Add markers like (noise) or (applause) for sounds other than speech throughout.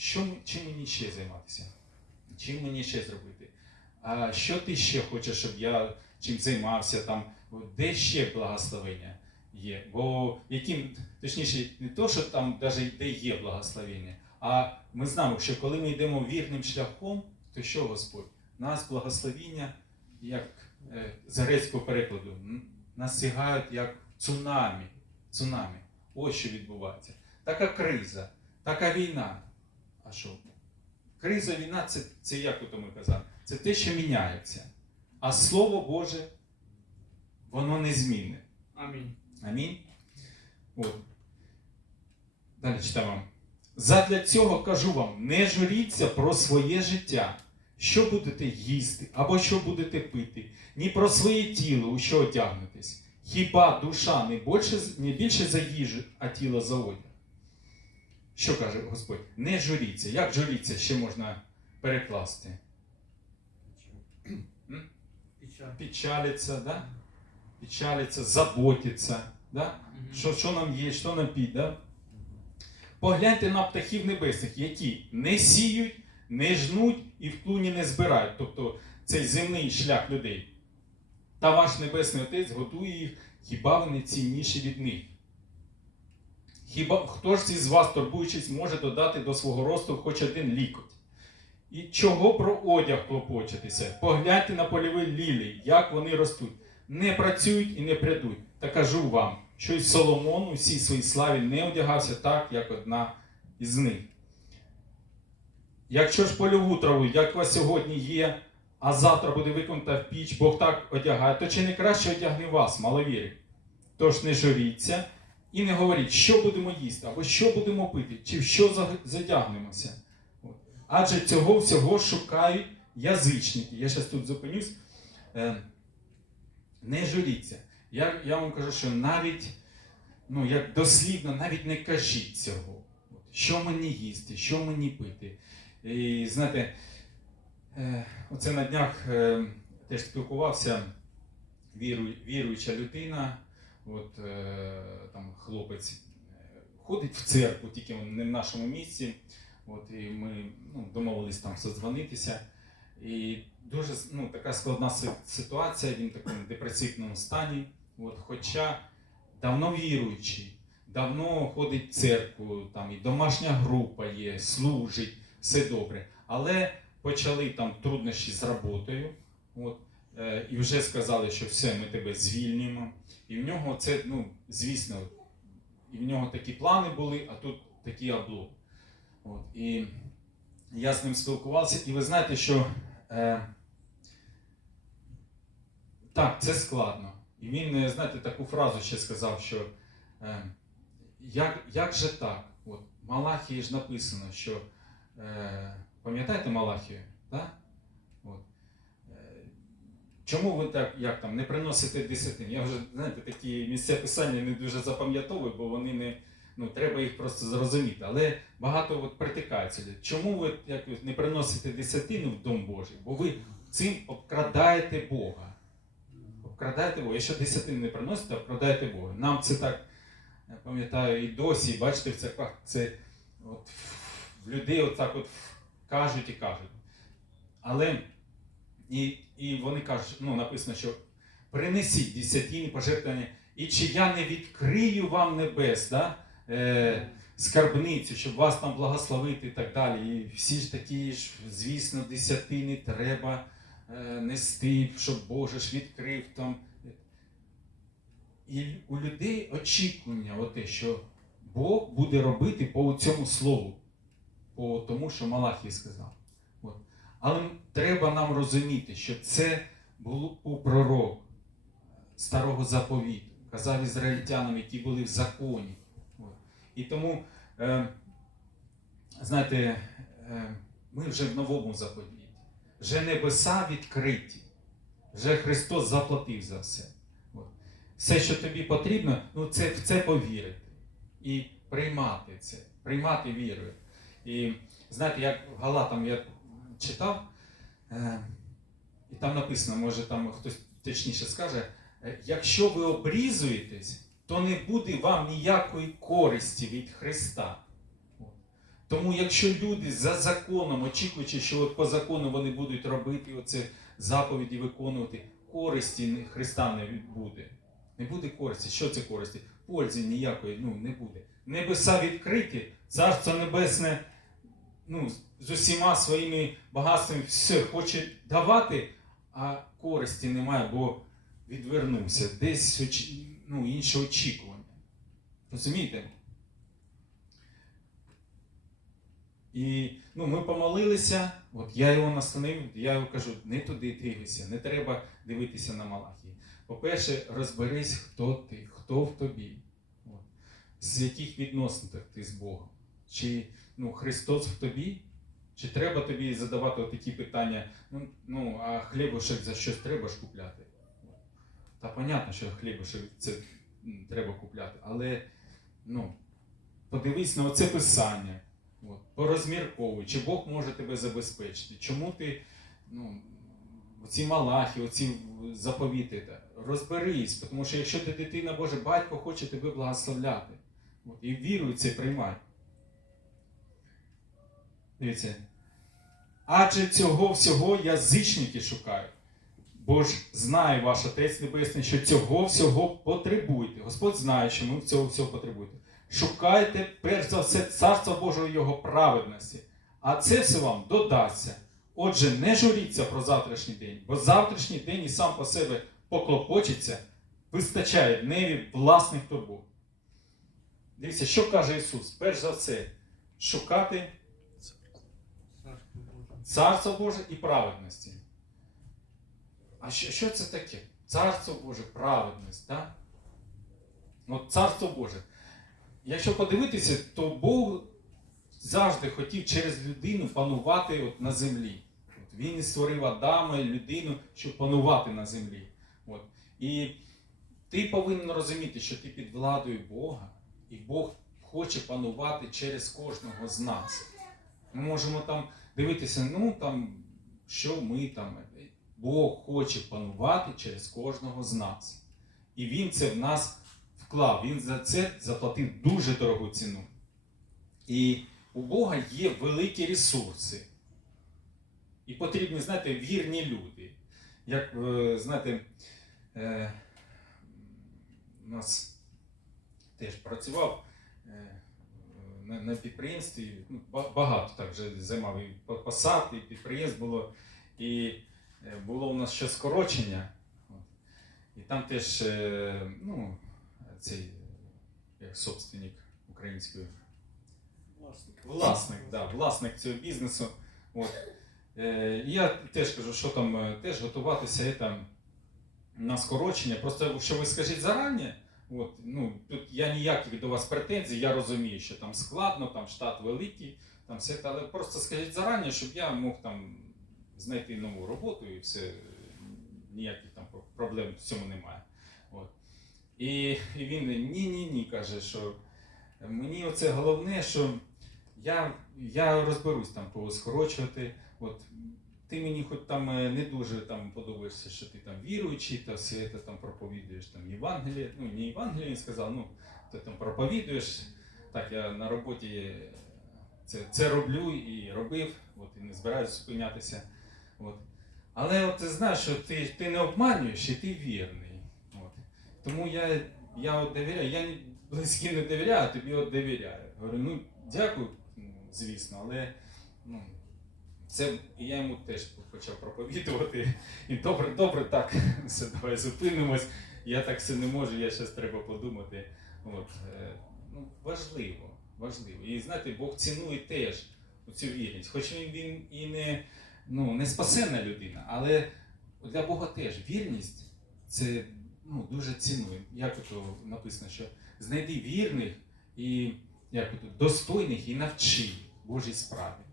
що, чим мені ще займатися? Чим мені ще зробити? А що ти ще хочеш, щоб я чим займався там? Де ще благословення є? Бо яким, точніше, не то, що там навіть де є благословення, а ми знаємо, що коли ми йдемо вірним шляхом, то що Господь? Нас благословіння, як е, з грецького перекладу, нас сягають як цунамі. цунамі. Ось що відбувається. Така криза, така війна. А що? Криза, війна це, це як ото ми казали? Це те, що міняється. А Слово Боже, воно незмінне. Амінь. Амінь. От. Далі читаємо. Задля цього кажу вам: не журіться про своє життя, що будете їсти або що будете пити, ні про своє тіло, у що одягнетесь. Хіба душа не більше, не більше за їжу, а тіло за одяг? Що каже Господь? Не журіться. Як журіться ще можна перекласти? Печалиться, да? Печалиться, заботиться. Да? Що, що нам є, що нам під, да? Погляньте на птахів небесних, які не сіють, не жнуть і в клуні не збирають. Тобто цей земний шлях людей. Та ваш небесний отець готує їх, хіба вони цінніші від них? Хіба хто ж із вас, турбуючись, може додати до свого росту хоч один лікоть? І чого про одяг клопочетеся? Погляньте на польові лілії, як вони ростуть. Не працюють і не прядуть. Та кажу вам, що й Соломон у всій своїй славі не одягався так, як одна із них. Якщо ж польову траву, як у вас сьогодні є, а завтра буде виконана в піч, Бог так одягає, то чи не краще одягне вас, маловірі? Тож не журіться і не говоріть, що будемо їсти, або що будемо пити, чи в що за- задягнемося. Адже цього всього шукають язичники. Я зараз тут зупинюсь. Е, не журіться. Я, я вам кажу, що навіть, ну як дослівно, навіть не кажіть цього. Що мені їсти, що мені пити. І знаєте, е, оце на днях е, теж спілкувався віру, віруюча людина, от, е, там хлопець е, ходить в церкву, тільки не в нашому місці. От, і ми ну, домовились там созвонитися. І дуже ну, така складна ситуація, він в такому депресивному стані. От, хоча давно віруючий, давно ходить в церкву, там і домашня група є, служить, все добре. Але почали там труднощі з роботою. От, і вже сказали, що все, ми тебе звільнимо. І в нього це, ну, звісно, і в нього такі плани були, а тут такі облог. От, і я з ним спілкувався, і ви знаєте, що е, так, це складно. І він, е, знаєте, таку фразу ще сказав, що е, як, як же так? От, Малахії ж написано, що е, пам'ятаєте Малахію? Да? Чому ви так, як там, не приносите десятин? Я вже, знаєте, такі місця писання не дуже запам'ятовую, бо вони не. Ну, треба їх просто зрозуміти. Але багато от притикається. Чому ви як, не приносите десятину в Дом Божий? Бо ви цим обкрадаєте Бога. Обкрадаєте Бога. Якщо десятину не приносите, обкрадаєте Бога. Нам це так, я пам'ятаю, і досі, і бачите, в церквах це от, в людей отак от кажуть і кажуть. Але і, і вони кажуть, ну, написано, що принесіть десятини пожертвування, і чи я не відкрию вам небес, да? е, скарбницю, щоб вас там благословити і так далі. І всі ж такі ж, звісно, десятини треба е, нести, щоб Боже ж відкрив там. І у людей очікування, оте, що Бог буде робити по цьому слову, по тому, що Малахій сказав. Але треба нам розуміти, що це був був пророк старого заповіту, казав ізраїльтянам, які були в законі. І тому, е, знаєте, е, ми вже в новому заповіті. Вже небеса відкриті. Вже Христос заплатив за все. Все, що тобі потрібно, ну це в це повірити. І приймати це, приймати вірою. І знаєте, як Галатам я читав, е, і там написано, може там хтось точніше скаже, е, якщо ви обрізуєтесь, то не буде вам ніякої користі від Христа. Тому якщо люди за законом, очікуючи, що по закону вони будуть робити оце заповіді виконувати, користі Христа не буде. Не буде користі. Що це користі? Пользи ніякої ну, не буде. Небеса відкриті, царство небесне ну, з усіма своїми багатствами все хоче давати, а користі немає, бо відвернувся. Десь ну, інше очікування. Розумієте? І ну, ми помолилися, от я його настановив, я його кажу, не туди дивися, не треба дивитися на Малахії. По-перше, розберись, хто ти, хто в тобі, от. з яких відносинах ти з Богом. Чи ну, Христос в тобі, чи треба тобі задавати такі питання, ну, ну а хлібушек за щось треба ж купляти. Та понятно, що хлібушек це треба купляти, але ну, подивись на оце писання. От, порозмірковуй, чи Бог може тебе забезпечити. Чому ти ну, оці малахи, оці заповіти, розберись, тому що якщо ти дитина Божа, батько хоче тебе благословляти. От, і віруй це приймай. Дивіться. Адже цього всього язичники шукають. Бо ж знає ваш Отець Небесний, що цього всього потребуєте. Господь знає, що ми цього всього потребуєте. Шукайте перш за все царство Божого і Його праведності, а це все вам додасться. Отже, не журіться про завтрашній день, бо завтрашній день і сам по себе поклопочеться, вистачає дневі власних турбот. Дивіться, що каже Ісус? Перш за все, шукати Царство Боже і праведності. А що, що це таке? Царство Боже, праведність, так? От Царство Боже. Якщо подивитися, то Бог завжди хотів через людину панувати от на землі. От він і створив Адама і людину, щоб панувати на землі. От. І ти повинен розуміти, що ти під владою Бога, і Бог хоче панувати через кожного з нас. Ми можемо там дивитися, ну там, що ми там. Бог хоче панувати через кожного з нас. І Він це в нас вклав. Він за це заплатив дуже дорогу ціну. І у Бога є великі ресурси. І потрібні, знаєте, вірні люди. Як, е, знаєте, е, у нас теж працював е, на, підприємстві, ну, багато так вже займав і посад, і підприємств було. І е, було у нас ще скорочення. І там теж, е, ну, цей як собственник української Власник, да, власник цього бізнесу. От. Е, я теж кажу, що там теж готуватися і там, на скорочення. Просто що ви скажіть зарані, от, ну, тут я ніяких до вас претензій, я розумію, що там складно, там штат великий, там все, це, але просто скажіть зарані, щоб я мог там знайти нову роботу і все, ніяких там проблем в цьому немає. От. І, і він ні-ні ні каже, що мені оце головне, що я, я розберусь там кого скорочувати. От, ти мені хоч там е, не дуже там подобаєшся, що ти там віруючий, та все це там проповідуєш там Євангеліє. Ну, не Євангеліє він сказав, ну ти там проповідуєш. Так, я на роботі е, це, це роблю і робив, от, і не збираюся зупинятися. От. Але от ти знаєш, що ти, ти не обманюєш і ти вірний. От. Тому я, я от довіряю, я близькі не довіряю, а тобі от довіряю. Говорю, ну дякую, звісно, але ну, це я йому теж почав проповідувати. І добре, добре, так, (laughs) все, давай зупинимось. Я так все не можу, я щось треба подумати. От, е, ну, важливо, важливо. І знаєте, Бог цінує теж цю вірність. Хоч він, він і не, ну, не спасенна людина, але для Бога теж вірність це ну, дуже цінує. Як то написано, що знайди вірних і як то, достойних і навчи Божій справі.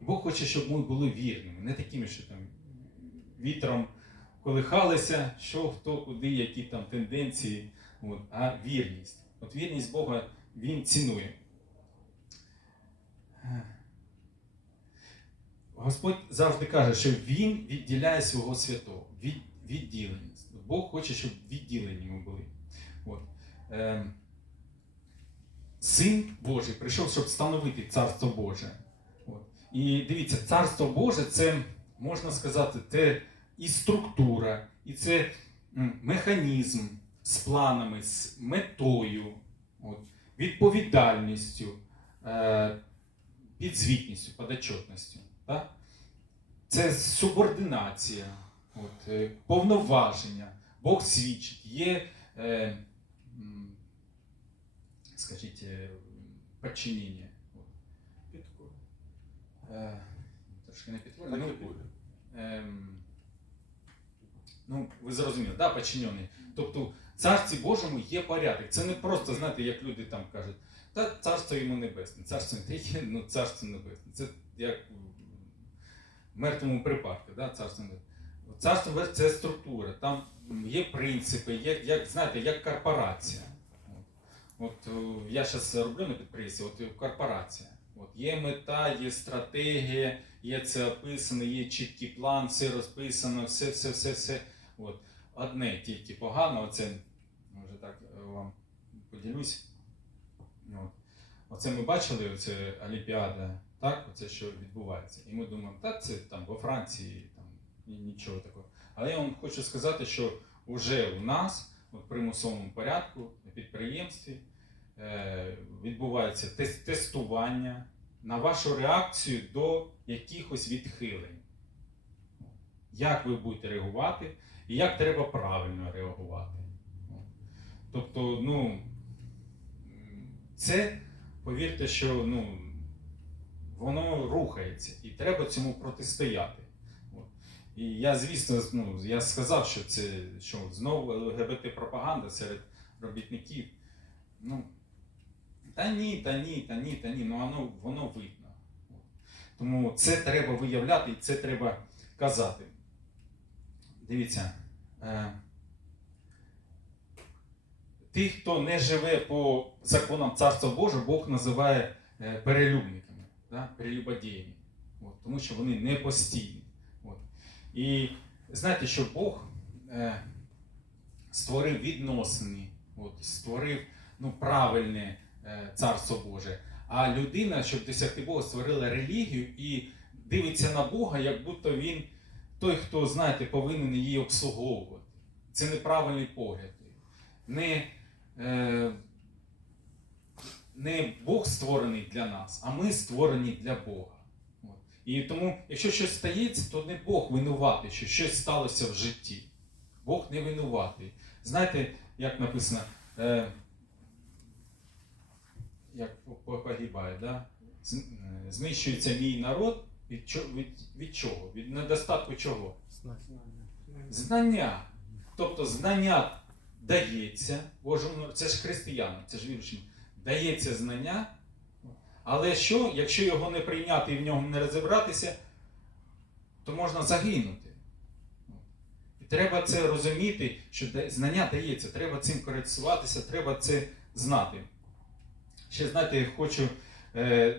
Бог хоче, щоб ми були вірними, не такими, що там вітром колихалися, що хто, куди, які там тенденції, от, а вірність. От вірність Бога Він цінує. Господь завжди каже, що Він відділяє свого святого, від, відділеність. Бог хоче, щоб відділені ми були. От. Ем, Син Божий прийшов, щоб встановити Царство Боже. І дивіться, Царство Боже це, можна сказати, це і структура, і це механізм з планами, з метою, от, відповідальністю, е, підзвітністю, подотчетністю. Так? Це субординація, от, е, повноваження. Бог свідчить, є, е, скажіть, е, підчинення. Е, трошки не підтверджую. Ну, ем, ну, ви зрозуміли, да, підчинений. Тобто в царстві Божому є порядок. Це не просто, знаєте, як люди там кажуть, та царство йому небесне, царство не є, ну царство небесне. Це як в мертвому припадку, да, царство небесне. Царство це структура, там є принципи, є, як, знаєте, як корпорація. От, от е, я зараз роблю на підприємстві, от е, корпорація. Є мета, є стратегія, є це описано, є чіткий план, все розписано, все, все, все, все. От. Одне тільки погано, оце, може так е, вам поділюсь. От. Оце ми бачили, оце Олімпіада, так, оце що відбувається. І ми думаємо, так це там во Франції, там ні- нічого такого. Але я вам хочу сказати, що вже у нас, в примусовому порядку, на підприємстві, е, відбувається тес- тестування на вашу реакцію до якихось відхилень. Як ви будете реагувати і як треба правильно реагувати. Тобто, ну, це, повірте, що ну, воно рухається і треба цьому протистояти. І я, звісно, ну, я сказав, що це що, знову ЛГБТ-пропаганда серед робітників. Ну, та ні, та ні, та ні, та ні, ну воно, воно видно. Тому це треба виявляти і це треба казати. Дивіться. Е, тих, хто не живе по законам Царства Божого, Бог називає е, перелюбниками, да? перелюбодіями. От, тому що вони не постійні. От. І знаєте, що Бог е, створив відносини, от, створив ну, правильне царство Боже. А людина, щоб досягти Бога, створила релігію і дивиться на Бога, як будто він той, хто, знаєте, повинен її обслуговувати. Це неправильний погляд. Не, е, не Бог створений для нас, а ми створені для Бога. І тому, якщо щось стається, то не Бог винуватий, що щось сталося в житті. Бог не винуватий. Знаєте, як написано, е, як по- погибає, да? Е, знищується мій народ від, чо- від, від чого? Від недостатку чого? Знання. Тобто знання дається Божому, це ж християнам, це ж віруючим. Дається знання, але що, якщо його не прийняти і в ньому не розібратися, то можна загинути. І треба це розуміти, що знання дається, треба цим користуватися, треба це знати. Ще знаєте, хочу е,